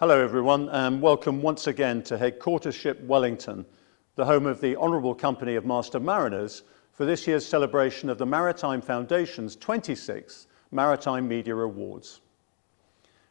Hello everyone and welcome once again to Headquarters Ship Wellington, the home of the Honourable Company of Master Mariners for this year's celebration of the Maritime Foundation's 26th Maritime Media Awards.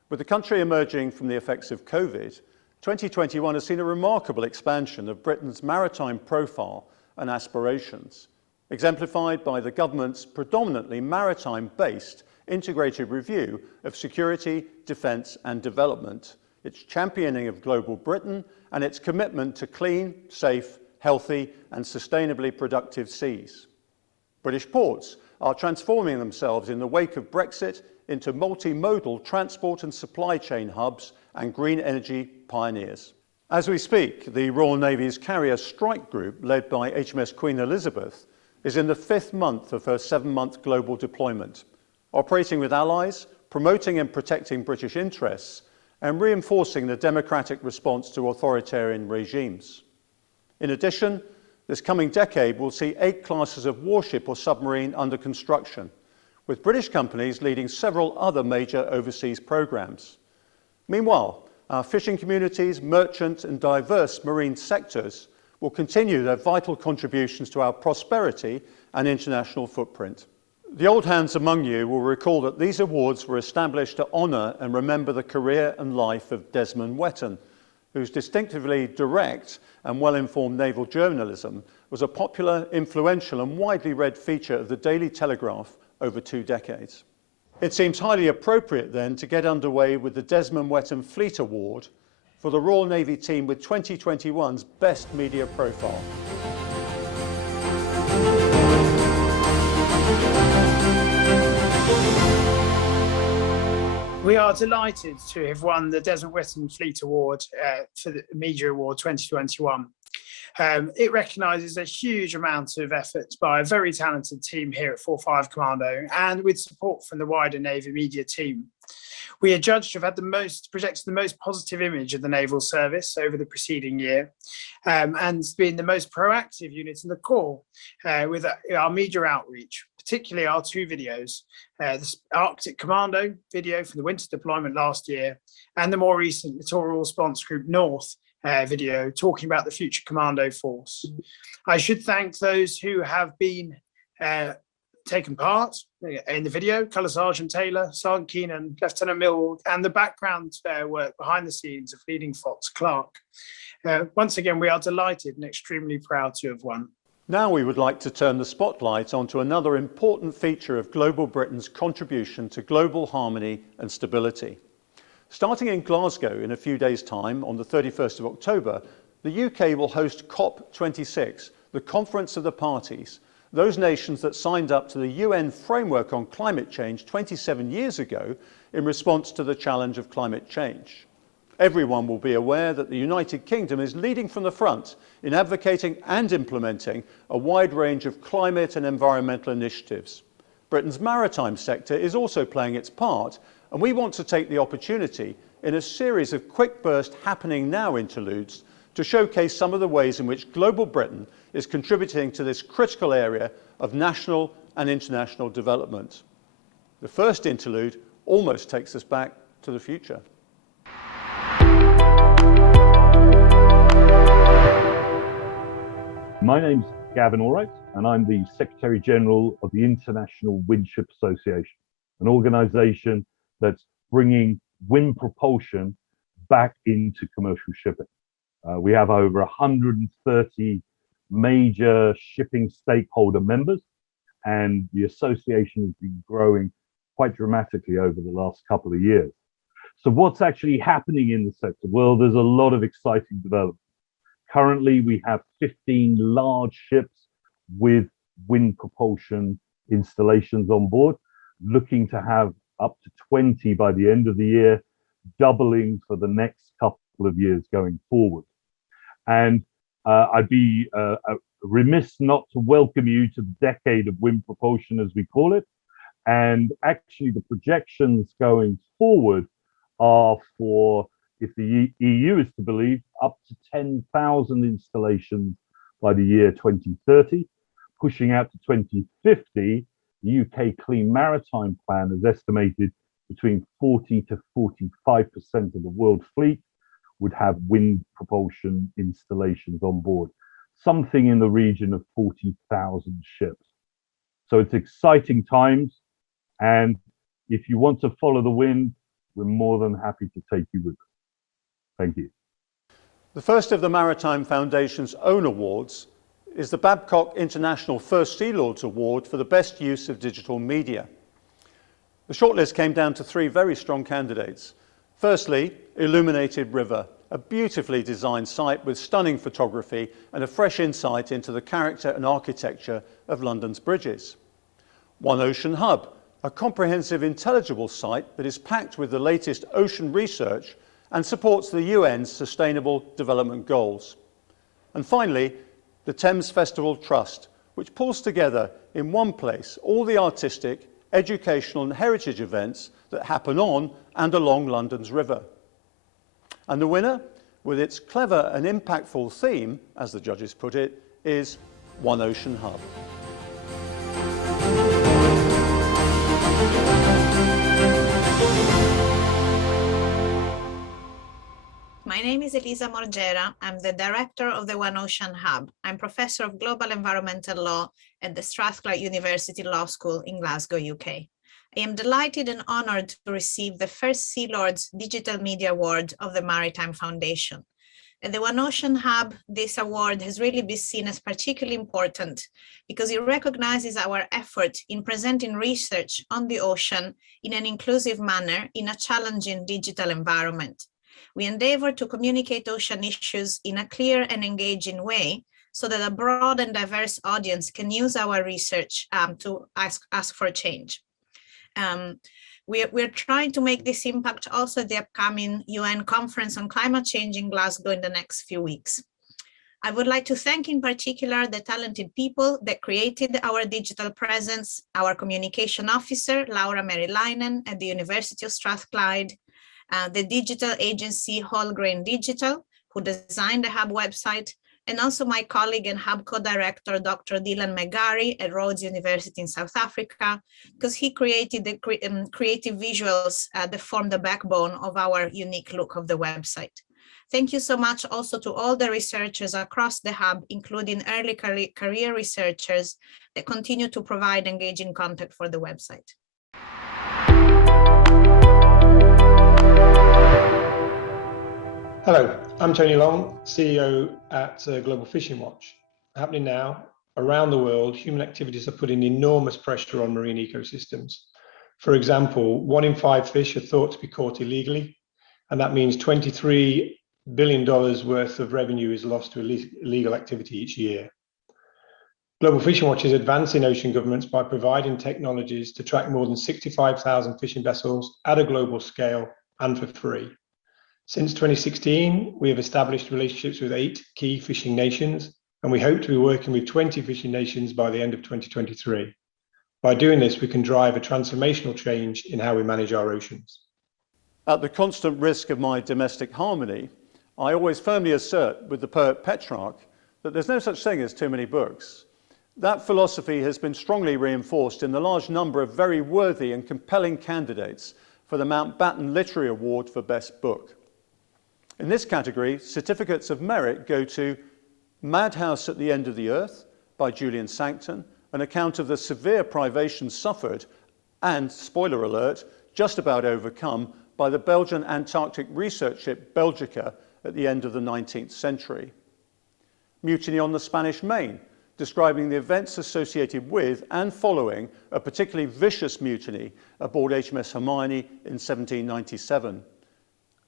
With the country emerging from the effects of COVID, 2021 has seen a remarkable expansion of Britain's maritime profile and aspirations, exemplified by the government's predominantly maritime-based integrated review of security, defence and development, its championing of global Britain and its commitment to clean, safe, healthy and sustainably productive seas. British ports are transforming themselves in the wake of Brexit into multimodal transport and supply chain hubs and green energy pioneers. As we speak, the Royal Navy's carrier strike group, led by HMS Queen Elizabeth, is in the 5th month of her 7-month global deployment, operating with allies, promoting and protecting British interests, and reinforcing the democratic response to authoritarian regimes. In addition, this coming decade will see 8 classes of warship or submarine under construction, with British companies leading several other major overseas programs. Meanwhile, our fishing communities, merchant and diverse marine sectors will continue their vital contributions to our prosperity and international footprint. The old hands among you will recall that these awards were established to honour and remember the career and life of Desmond Wettern, whose distinctively direct and well-informed naval journalism was a popular, influential and widely read feature of the Daily Telegraph over 2 decades. It seems highly appropriate then to get underway with the Desmond Wettern Fleet Award for the Royal Navy team with 2021's Best Media Profile. We are delighted to have won the Desmond Wettern Fleet Award for the Media Award 2021. It recognises a huge amount of effort by a very talented team here at 4-5 Commando and with support from the wider Navy media team. We are judged to have had projected the most positive image of the naval service over the preceding year and been the most proactive unit in the Corps with our media outreach, particularly our 2 videos, the Arctic Commando video from the winter deployment last year and the more recent Littoral Response Group North video talking about the future commando force. I should thank those who have been taken part in the video: Colour Sergeant Taylor, Sergeant Keenan, Lieutenant Millwall, and the background work behind the scenes of leading Fox Clark. Once again, we are delighted and extremely proud to have won. Now we would like to turn the spotlight onto another important feature of global Britain's contribution to global harmony and stability. Starting in Glasgow in a few days' time, on the 31st of October, the UK will host COP26, the Conference of the Parties, those nations that signed up to the UN Framework on Climate Change 27 years ago in response to the challenge of climate change. Everyone will be aware that the United Kingdom is leading from the front in advocating and implementing a wide range of climate and environmental initiatives. Britain's maritime sector is also playing its part, and we want to take the opportunity in a series of quick burst happening now interludes to showcase some of the ways in which global Britain is contributing to this critical area of national and international development. The first interlude almost takes us back to the future. My name's Gavin Allwright, and I'm the Secretary General of the International Windship Association, an organisation that's bringing wind propulsion back into commercial shipping. We have over 130 major shipping stakeholder members, and the association has been growing quite dramatically over the last couple of years. So what's actually happening in the sector? Well, there's a lot of exciting developments. Currently, we have 15 large ships with wind propulsion installations on board, looking to have up to 20 by the end of the year, doubling for the next couple of years going forward. And I'd be remiss not to welcome you to the decade of wind propulsion, as we call it. And actually, the projections going forward are for, if the EU is to believe, up to 10,000 installations by the year 2030, pushing out to 2050. The UK Clean Maritime Plan has estimated between 40 to 45% of the world fleet would have wind propulsion installations on board, something in the region of 40,000 ships. So it's exciting times, and if you want to follow the wind, we're more than happy to take you with us. Thank you. The first of the Maritime Foundation's own awards is the Babcock International First Sea Lords Award for the best use of digital media. The shortlist came down to three very strong candidates. Firstly, Illuminated River, a beautifully designed site with stunning photography and a fresh insight into the character and architecture of London's bridges. One Ocean Hub, a comprehensive, intelligible site that is packed with the latest ocean research and supports the UN's Sustainable Development Goals. And finally, the Thames Festival Trust, which pulls together in one place all the artistic, educational and heritage events that happen on and along London's river. And the winner, with its clever and impactful theme, as the judges put it, is One Ocean Hub. My name is Elisa Morgera. I'm the director of the One Ocean Hub. I'm professor of global environmental law at the Strathclyde University Law School in Glasgow, UK. I am delighted and honored to receive the first Sea Lords Digital Media Award of the Maritime Foundation. At the One Ocean Hub, this award has really been seen as particularly important because it recognizes our effort in presenting research on the ocean in an inclusive manner in a challenging digital environment. We endeavor to communicate ocean issues in a clear and engaging way so that a broad and diverse audience can use our research to ask for change. We're trying to make this impact also at the upcoming UN Conference on Climate Change in Glasgow in the next few weeks. I would like to thank in particular the talented people that created our digital presence, our communication officer, Laura Merilainen at the University of Strathclyde, the digital agency Wholegrain Digital, who designed the Hub website, and also my colleague and Hub co-director, Dr. Dylan McGarry at Rhodes University in South Africa, because he created the creative visuals that form the backbone of our unique look of the website. Thank you so much also to all the researchers across the Hub, including early career researchers that continue to provide engaging content for the website. Hello, I'm Tony Long, CEO at Global Fishing Watch. Happening now, around the world, human activities are putting enormous pressure on marine ecosystems. For example, 1 in 5 fish are thought to be caught illegally, and that means $23 billion worth of revenue is lost to illegal activity each year. Global Fishing Watch is advancing ocean governance by providing technologies to track more than 65,000 fishing vessels at a global scale and for free. Since 2016, we have established relationships with 8 key fishing nations, and we hope to be working with 20 fishing nations by the end of 2023. By doing this, we can drive a transformational change in how we manage our oceans. At the constant risk of my domestic harmony, I always firmly assert with the poet Petrarch that there's no such thing as too many books. That philosophy has been strongly reinforced in the large number of very worthy and compelling candidates for the Mountbatten Literary Award for Best Book. In this category, certificates of merit go to Madhouse at the End of the Earth by Julian Sancton, an account of the severe privations suffered and, spoiler alert, just about overcome by the Belgian Antarctic research ship Belgica at the end of the 19th century. Mutiny on the Spanish Main, describing the events associated with and following a particularly vicious mutiny aboard HMS Hermione in 1797.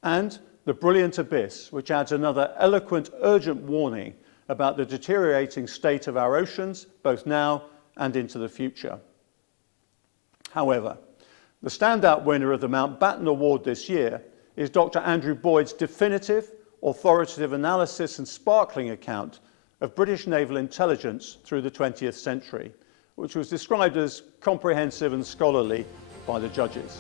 And The Brilliant Abyss, which adds another eloquent, urgent warning about the deteriorating state of our oceans, both now and into the future. However, the standout winner of the Mountbatten Award this year is Dr. Andrew Boyd's definitive, authoritative analysis and sparkling account of British naval intelligence through the 20th century, which was described as comprehensive and scholarly by the judges.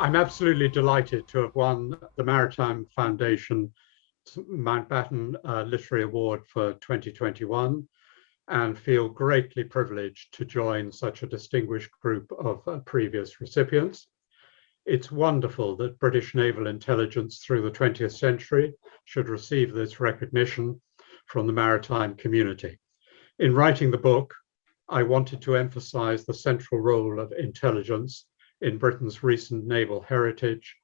I'm absolutely delighted to have won the Maritime Foundation Mountbatten Literary Award for 2021. and feel greatly privileged to join such a distinguished group of previous recipients. It's wonderful that British naval intelligence through the 20th century should receive this recognition from the maritime community. In writing the book, I wanted to emphasize the central role of intelligence in Britain's recent naval heritage,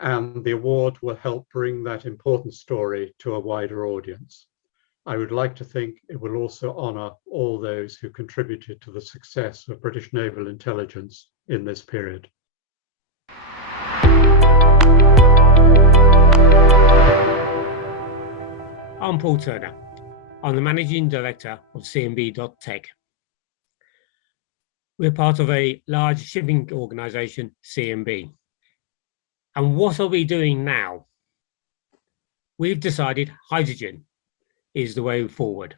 and the award will help bring that important story to a wider audience. I would like to think it will also honor all those who contributed to the success of British naval intelligence in this period. I'm Paul Turner. I'm the Managing Director of CMB.Tech. We're part of a large shipping organisation, CMB. And what are we doing now? We've decided hydrogen is the way forward.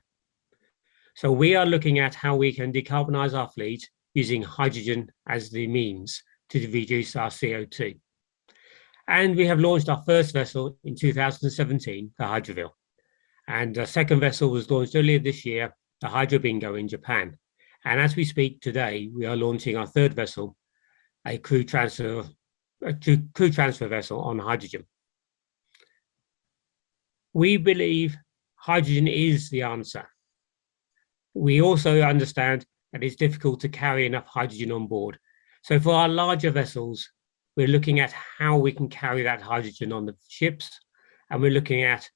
So we are looking at how we can decarbonise our fleet using hydrogen as the means to reduce our CO2. And we have launched our first vessel in 2017, the Hydroville. And the second vessel was launched earlier this year, the Hydro Bingo in Japan. And as we speak today, we are launching our third vessel, a crew transfer vessel on hydrogen. We believe hydrogen is the answer. We also understand that it's difficult to carry enough hydrogen on board. So for our larger vessels, we're looking at how we can carry that hydrogen on the ships, and we're looking at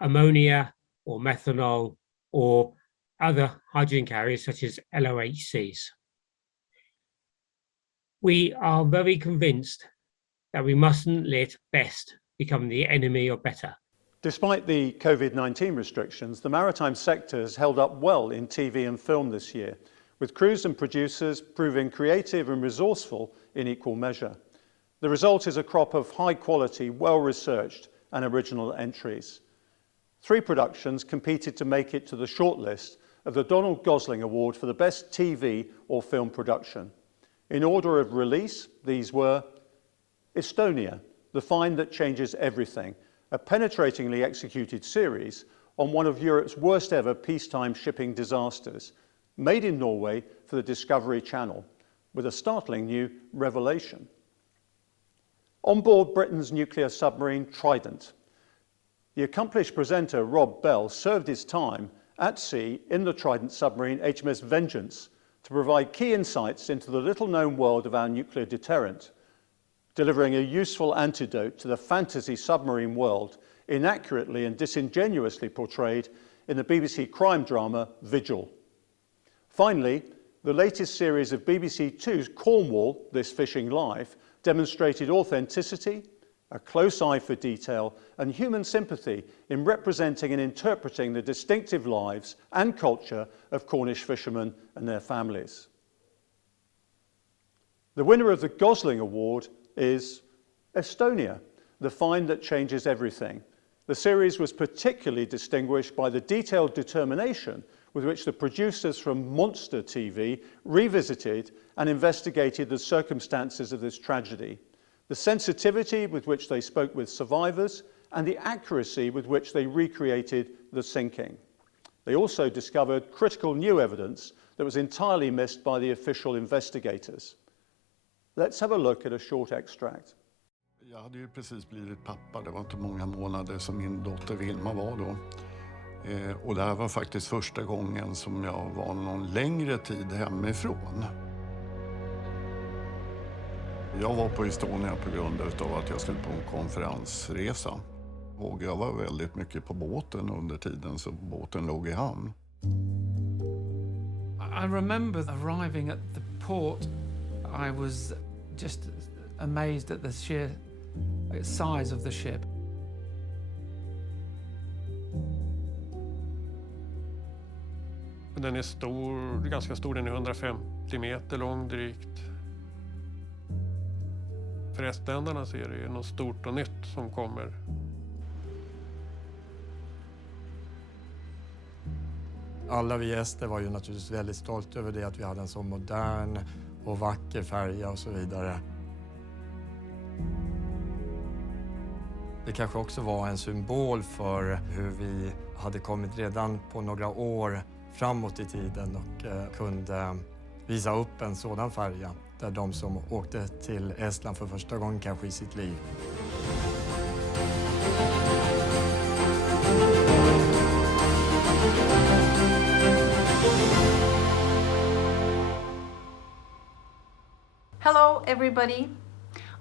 ammonia or methanol or other hydrogen carriers such as LOHCs. We are very convinced that we mustn't let best become the enemy of better. Despite the COVID-19 restrictions, the maritime sector has held up well in TV and film this year, with crews and producers proving creative and resourceful in equal measure. The result is a crop of high-quality, well-researched and original entries. 3 productions competed to make it to the shortlist of the Donald Gosling Award for the Best TV or Film Production. In order of release, these were Estonia, The Find That Changes Everything, a penetratingly executed series on one of Europe's worst ever peacetime shipping disasters, made in Norway for the Discovery Channel, with a startling new revelation. On board Britain's nuclear submarine Trident, the accomplished presenter Rob Bell served his time at sea in the Trident submarine HMS Vengeance to provide key insights into the little-known world of our nuclear deterrent, delivering a useful antidote to the fantasy submarine world inaccurately and disingenuously portrayed in the BBC crime drama Vigil. Finally, the latest series of BBC Two's Cornwall, This Fishing Live, demonstrated authenticity, a close eye for detail, and human sympathy in representing and interpreting the distinctive lives and culture of Cornish fishermen and their families. The winner of the Gosling Award is Estonia, The Find That Changes Everything. The series was particularly distinguished by the detailed determination with which the producers from Monster TV revisited and investigated the circumstances of this tragedy, the sensitivity with which they spoke with survivors, and the accuracy with which they recreated the sinking. They also discovered critical new evidence that was entirely missed by the official investigators. Let's have a look at a short extract. Jag hade ju precis blivit pappa, det var inte många månader som min dotter Vilma var då. Och det här var faktiskt första gången som jag var någon längre tid hemifrån. Jag var på Estonia på grund av att jag skulle på en konferensresa. Och jag var väldigt mycket på båten under tiden så båten låg i hamn. I remember arriving at the port. I was just amazed at the sheer size of the ship. Den är stor, ganska stor, den är 150 meter lång drygt. För estländarna så är det något stort och nytt som kommer. Alla vi ester var ju naturligtvis väldigt stolta över det, att vi hade en så modern och vacker färja och så vidare. Det kanske också var en symbol för hur vi hade kommit redan på några år framåt i tiden och kunde visa upp en sådan färja där de som åkte till Estland för första gången kanske i sitt liv. Hello everybody.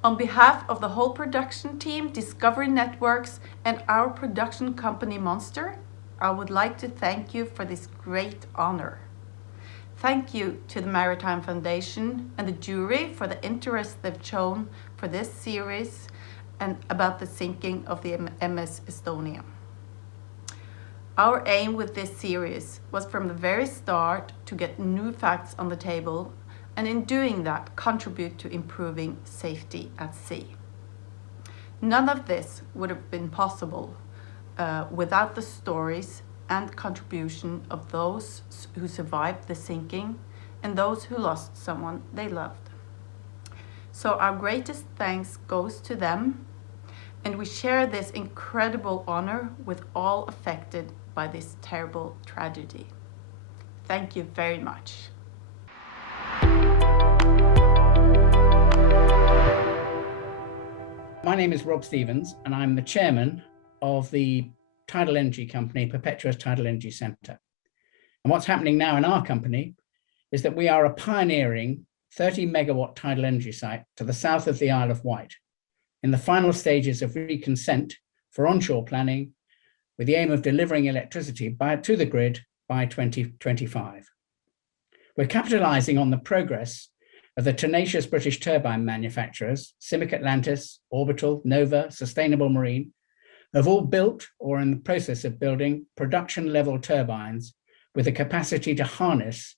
On behalf of the whole production team, Discovery Networks and our production company Monster, I would like to thank you for this great honor. Thank you to the Maritime Foundation and the jury for the interest they've shown for this series and about the sinking of the MS Estonia. Our aim with this series was from the very start to get new facts on the table, and in doing that contribute to improving safety at sea. None of this would have been possible without the stories and contribution of those who survived the sinking and those who lost someone they loved. So our greatest thanks goes to them, and we share this incredible honor with all affected by this terrible tragedy. Thank you very much. My name is Rob Stevens, and I'm the chairman of the tidal energy company, Perpetua's Tidal Energy Centre. And what's happening now in our company is that we are a pioneering 30 megawatt tidal energy site to the south of the Isle of Wight, in the final stages of reconsent for onshore planning, with the aim of delivering electricity to the grid by 2025. We're capitalising on the progress of the tenacious British turbine manufacturers, Simic Atlantis, Orbital, Nova, Sustainable Marine, have all built or in the process of building production-level turbines with the capacity to harness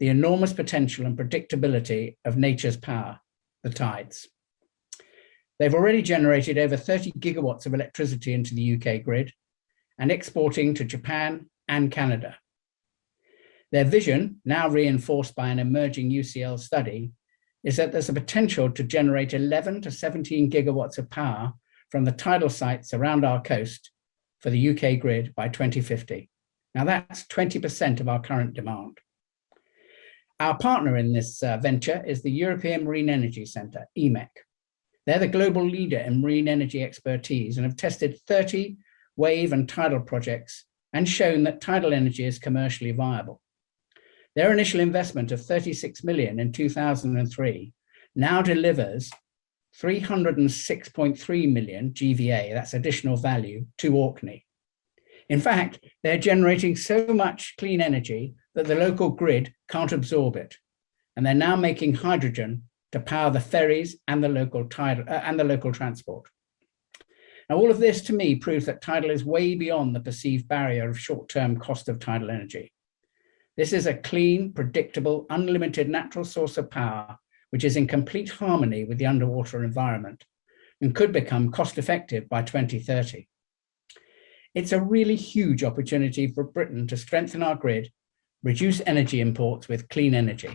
the enormous potential and predictability of nature's power, the tides. They've already generated over 30 gigawatts of electricity into the UK grid and exporting to Japan and Canada. Their vision, now reinforced by an emerging UCL study, is that there's a potential to generate 11 to 17 gigawatts of power from the tidal sites around our coast for the UK grid by 2050. Now that's 20% of our current demand. Our partner in this venture is the European Marine Energy Centre, EMEC. They're the global leader in marine energy expertise and have tested 30 wave and tidal projects and shown that tidal energy is commercially viable. Their initial investment of 36 million in 2003 now delivers 306.3 million GVA, that's additional value, to Orkney. In fact, they're generating so much clean energy that the local grid can't absorb it. And they're now making hydrogen to power the ferries and the local transport. Now, all of this to me proves that tidal is way beyond the perceived barrier of short-term cost of tidal energy. This is a clean, predictable, unlimited natural source of power, which is in complete harmony with the underwater environment and could become cost-effective by 2030. It's a really huge opportunity for Britain to strengthen our grid, reduce energy imports with clean energy,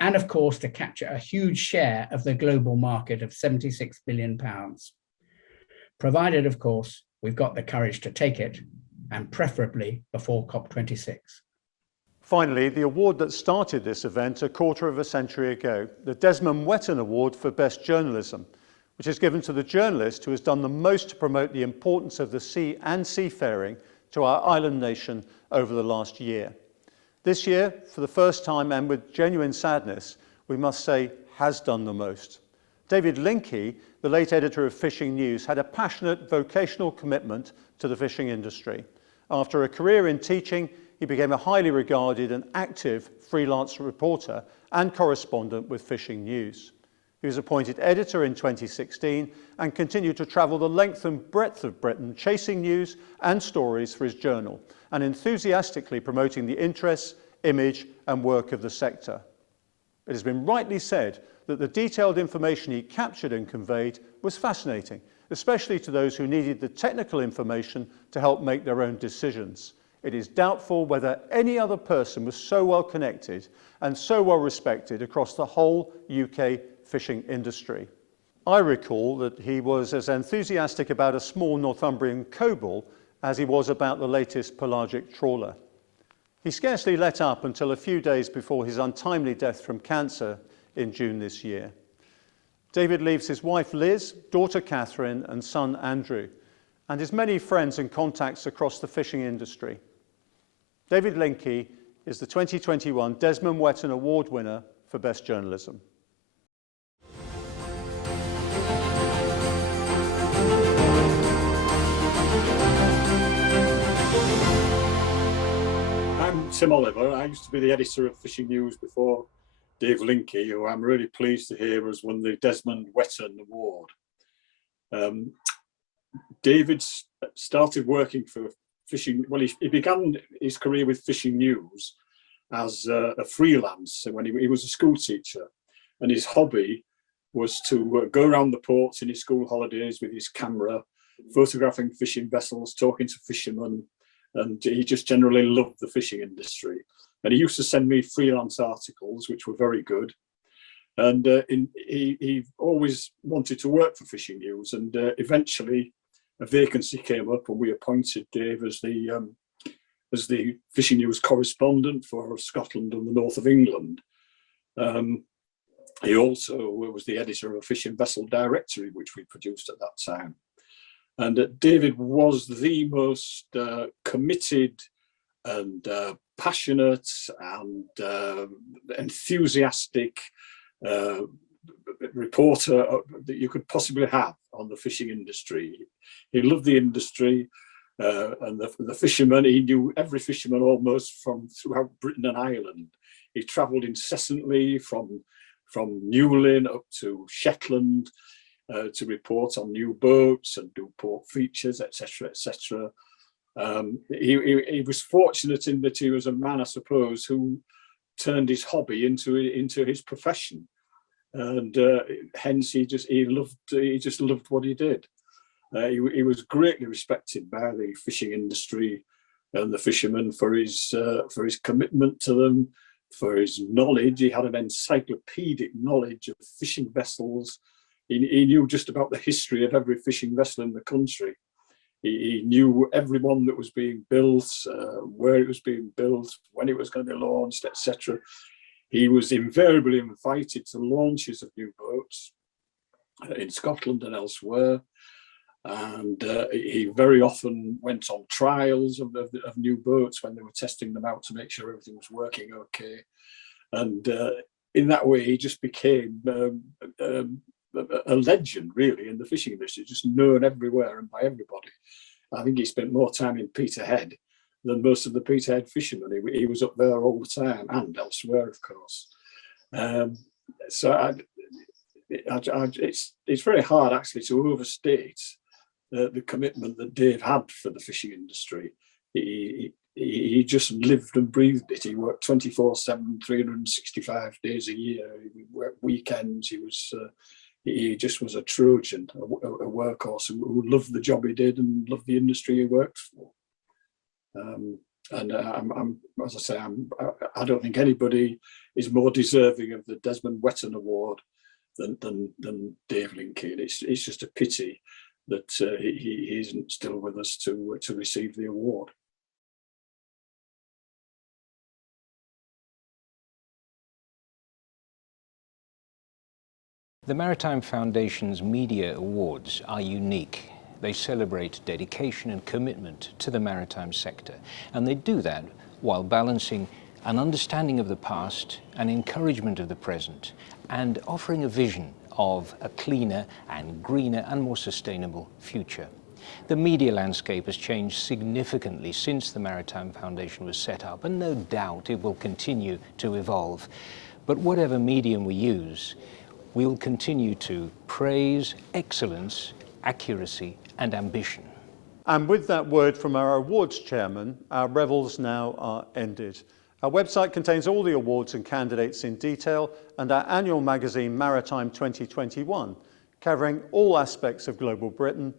and of course, to capture a huge share of the global market of £76 billion. Provided, of course, we've got the courage to take it, and preferably before COP26. Finally, the award that started this event a quarter of a century ago, the Desmond Wettern Award for Best Journalism, which is given to the journalist who has done the most to promote the importance of the sea and seafaring to our island nation over the last year. This year, for the first time and with genuine sadness, we must say has done the most. David Linke, the late editor of Fishing News, had a passionate vocational commitment to the fishing industry. After a career in teaching, he became a highly regarded and active freelance reporter and correspondent with Fishing News. He was appointed editor in 2016 and continued to travel the length and breadth of Britain, chasing news and stories for his journal and enthusiastically promoting the interests, image and work of the sector. It has been rightly said that the detailed information he captured and conveyed was fascinating, especially to those who needed the technical information to help make their own decisions. It is doubtful whether any other person was so well connected and so well respected across the whole UK fishing industry. I recall that he was as enthusiastic about a small Northumbrian coble as he was about the latest pelagic trawler. He scarcely let up until a few days before his untimely death from cancer in June this year. David leaves his wife Liz, daughter Catherine and son Andrew, and his many friends and contacts across the fishing industry. David Linke is the 2021 Desmond Wettern Award winner for Best Journalism. I'm Tim Oliver. I used to be the editor of Fishing News before Dave Linke, who I'm really pleased to hear has won the Desmond Wettern Award. David started working for Fishing, well, he began his career with Fishing News as a freelance when he was a school teacher, and his hobby was to go around the ports in his school holidays with his camera, photographing fishing vessels, talking to fishermen, and he just generally loved the fishing industry. And he used to send me freelance articles, which were very good. And he always wanted to work for Fishing News, and eventually a vacancy came up and we appointed Dave as the Fishing News correspondent for Scotland and the north of England. He also was the editor of a fishing vessel directory, which we produced at that time. And David was the most committed and passionate and enthusiastic reporter that you could possibly have on the fishing industry. He loved the industry and the fishermen. He knew every fisherman almost from throughout Britain and Ireland. He travelled incessantly from Newlyn up to Shetland to report on new boats and do port features, etc., etc. He was fortunate in that he was a man, I suppose, who turned his hobby into his profession, and hence he just loved what he did. He was greatly respected by the fishing industry and the fishermen for his commitment to them, for his knowledge. He had an encyclopedic knowledge of fishing vessels. He knew just about the history of every fishing vessel in the country. He knew everyone that was being built, where it was being built, when it was going to be launched, etc. He was invariably invited to launches of new boats in Scotland and elsewhere. And he very often went on trials of new boats when they were testing them out to make sure everything was working okay. And in that way, he just became a legend, really, in the fishing industry, just known everywhere and by everybody. I think he spent more time in Peterhead than most of the Peterhead fishermen. He was up there all the time and elsewhere, of course. So it's very hard, actually, to overstate the commitment that Dave had for the fishing industry. He just lived and breathed it. He worked 24/7, 365 days a year. He worked weekends. He just was a Trojan, a workhorse who loved the job he did and loved the industry he worked for. And as I say, I don't think anybody is more deserving of the Desmond Wettern Award than Dave Linke. It's just a pity that he isn't still with us to receive the award. The Maritime Foundation's Media Awards are unique. They celebrate dedication and commitment to the maritime sector, and they do that while balancing an understanding of the past, an encouragement of the present, and offering a vision of a cleaner and greener and more sustainable future. The media landscape has changed significantly since the Maritime Foundation was set up, and no doubt it will continue to evolve. But whatever medium we use, we will continue to praise excellence, accuracy, and ambition. And with that word from our awards chairman, our revels now are ended. Our website contains all the awards and candidates in detail, and our annual magazine, Maritime 2021, covering all aspects of global Britain,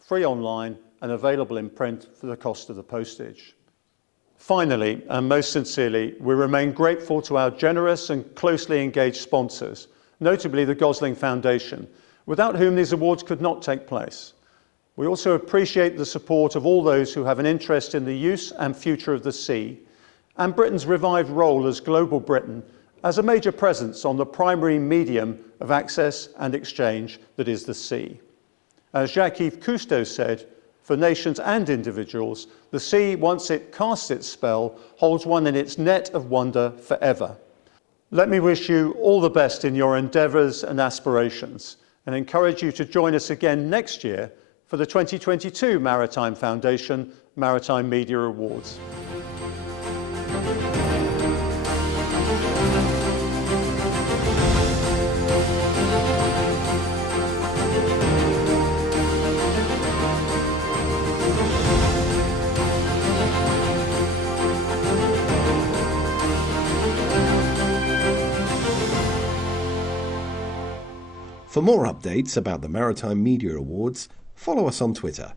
free online and available in print for the cost of the postage. Finally, and most sincerely, we remain grateful to our generous and closely engaged sponsors, notably the Gosling Foundation, without whom these awards could not take place. We also appreciate the support of all those who have an interest in the use and future of the sea, and Britain's revived role as global Britain as a major presence on the primary medium of access and exchange that is the sea. As Jacques-Yves Cousteau said, for nations and individuals, the sea, once it casts its spell, holds one in its net of wonder forever. Let me wish you all the best in your endeavours and aspirations, and encourage you to join us again next year for the 2022 Maritime Foundation Maritime Media Awards. For more updates about the Maritime Media Awards, follow us on Twitter